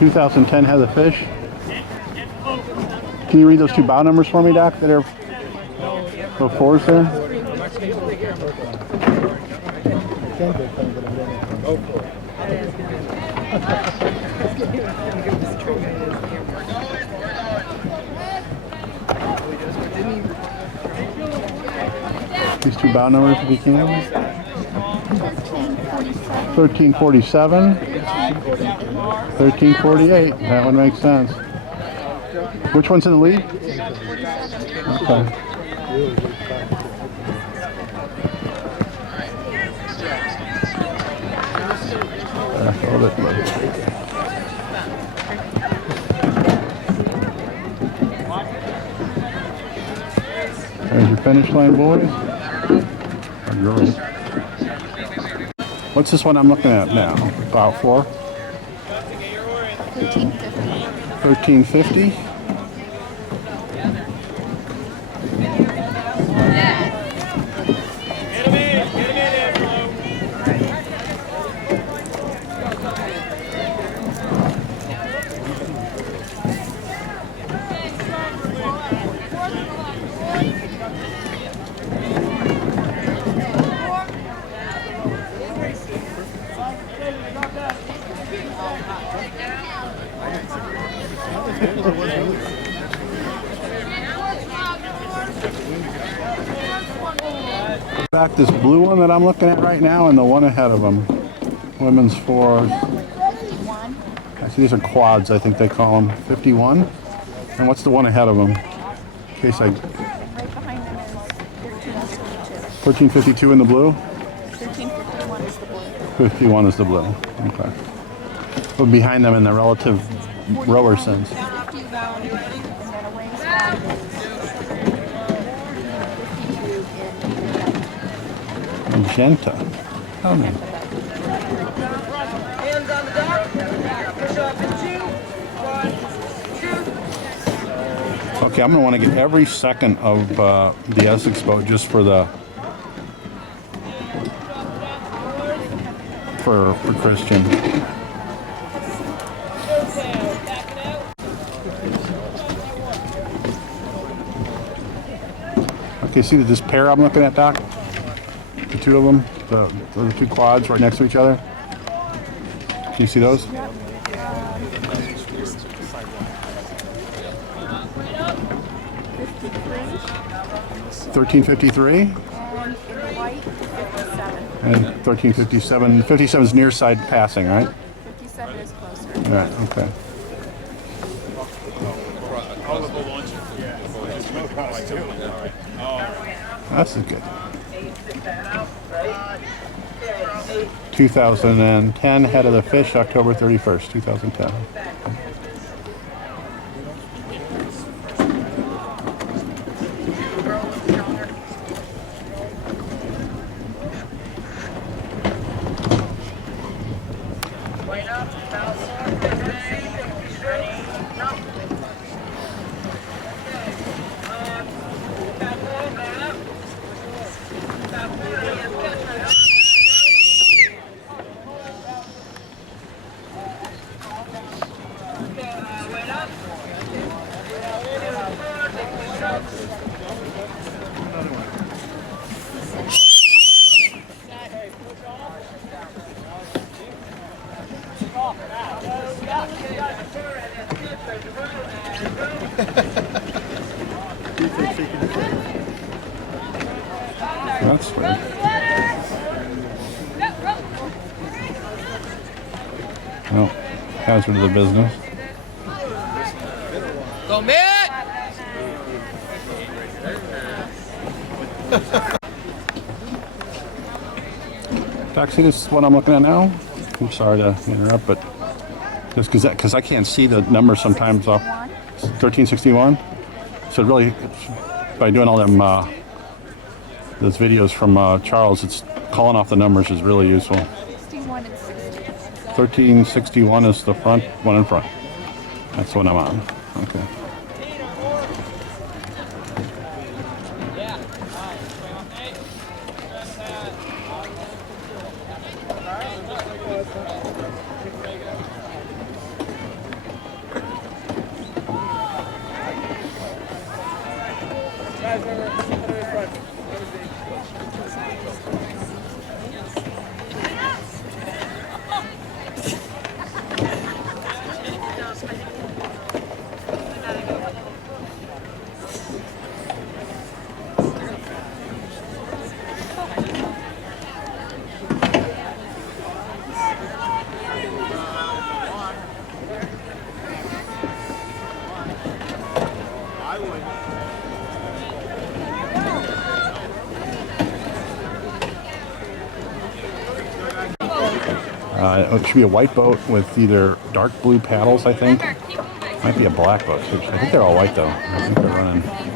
2010 Head of Fish. Can you read those two bow numbers for me, Doc, that are before there? These two bow numbers, if you can. 1347. 1348. That one makes sense. Which one's in the lead? Okay. There's your finish line, boys. Or girls. What's this one I'm looking at now? About for? 1350. 1350. Back this blue one that I'm looking at right now and the one ahead of them. Women's fours. I see these are quads, I think they call them. 51. And what's the one ahead of them? In case I... Right behind them is 1352 in the blue? 1351 is the blue. 51 is the blue. Okay. But behind them in the relative rower sense. 50 round, and then away spot is 52 in Magenta. Oh, no. Hands on the dock. Push up in 2, 1, 2. Okay, I'm going to want to get every second of the Essex boat just for the... For Christian. Okay, see this pair I'm looking at, Doc? The two of them, the two quads right next to each other. Can you see those? 1353. and in the white, 57. And 1357. 57 is near side passing, right? 57 is closer. Right, okay. That's good. 2010 Head of the Fish, October 31st, 2010. That's weird. No, hazard of the business. Go, Matt! Doc, see this one I'm looking at now? I'm sorry to interrupt, but just because I can't see the numbers sometimes off 1361. So really, by doing all them those videos from Charles, it's calling off the numbers is really useful. 61 and 60. 1361 is the front one in front. That's what I'm on. Okay. It should be a white boat with either dark blue paddles, I think. Might be a black boat. I think they're all white though. I think they're running